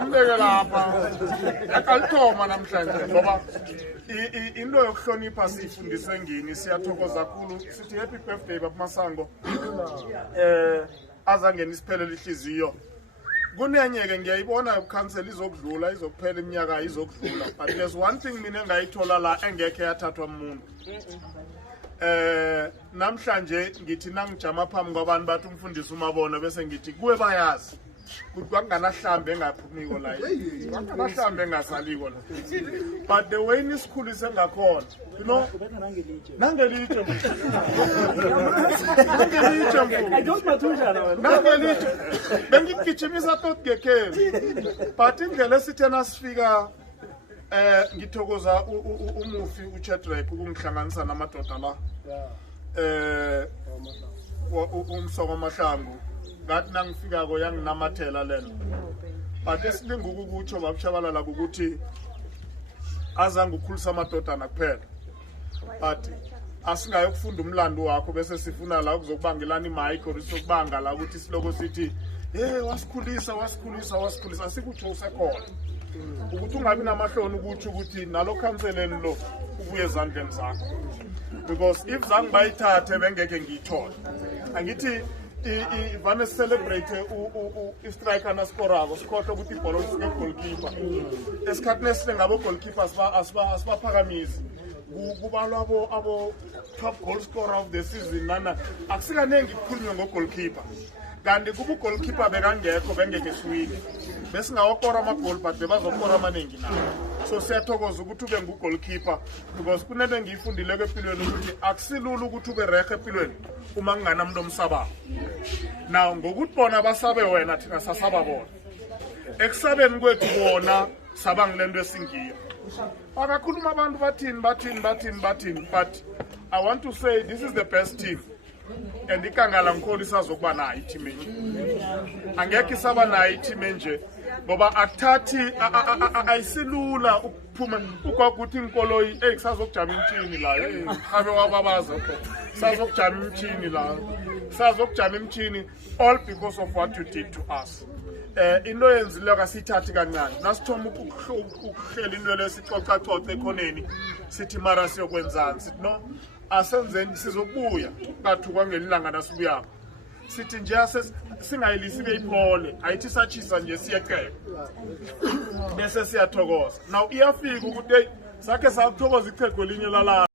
ambeke lapha akalithoma namhlanje ngoba into yokuhlonipha siyifundiswe ngini. Siyathokoza kakhulu sithi happy birthday baba Masango. Azangena isiphelele ihliziyo. Kunenyeke ngiyayibona ukhansela izokudlula izokuphela iminyaka izokudlula, but there's one thing mina engayithola la engekhe yathathwa umuntu. Namhlanje ngithi nangijama phambi kwabantu bathi umfundisi umabona bese ngithi kuwe bayazi ukuthi kwakunganahlambe engaphumiko la, kwakunganahlambe engasaliko la, but the way nisikhulise ngakhona, you know, nangelitshe bengigijimisa tot ngekheli, but indlela esithena sifika ngithokoza umufi uChedrack ukungihlanganisa namadoda la umsoko Mahlangu ngathi nangifikako yanginamathela lena, but esilinga ukukutsho babushabalala ukuthi azange ukhulisa amadodana kuphela, but asingayokufunda umlando wakho bese sifuna la ukuzokubangelana imike or isokubanga la ukuthi siloko sithi wasikhulisa asikutsho usekhona ukuthi ungabi namahloni ukutsho ukuthi nalo khanseleni lo ubuye ezandleni zakho, because if zange bayithathe bengeke ngiyithola. Angithi vane celebrate istriker naskorako sikhohle ukuthi ibhola lisuke goalkeeper esikhathini esihle ngabo goalkeeper asibaphakamisi kubalwa abo top goal scorer of the season nana akusikanengi kukhulunywa ngogoalkeeper, kanti kuba ugoalkeeper bekangekho bengeke siwine besingawakora amagoli but bezokora amaningi nawo. So siyathokoza ukuthi ube ngugoalkeeper because kunento engiyifundileko empilweni ukuthi akusilula ukuthi ube rehe empilweni uma kunganamntu omsabayo. Now ngokuthi bona basabe wena thina sasaba bona, ekusabeni kwethu bona sabanga lento esingiyo. Akakhuluma abantu bathini, but I want to say this is the best team, and iKangala ngikhona isazokuba nayo i-team enje, angeke isaba nayo i-team enje ngoba akuthathi ayisilula ukuphuma ugoguthi inkoloyi kusazokujama imtshini la habe wababaza sazokujama imtshini la sazokujama imtshini, all because of what you did to us. Into yenzile kasithathi kancane nasithoma ukuhlela into lesixoxa ekhoneni sithi mara siyokwenzani, sithi no asenzeni sizokubuya kathu kwangelilanga nasibuyako, sithi nje singayilisi beyiphole ayithi sachisa nje siyeqeka bese siyathokoza. Now iyafika ukuthi sakhe sakuthokoza ichego linye lala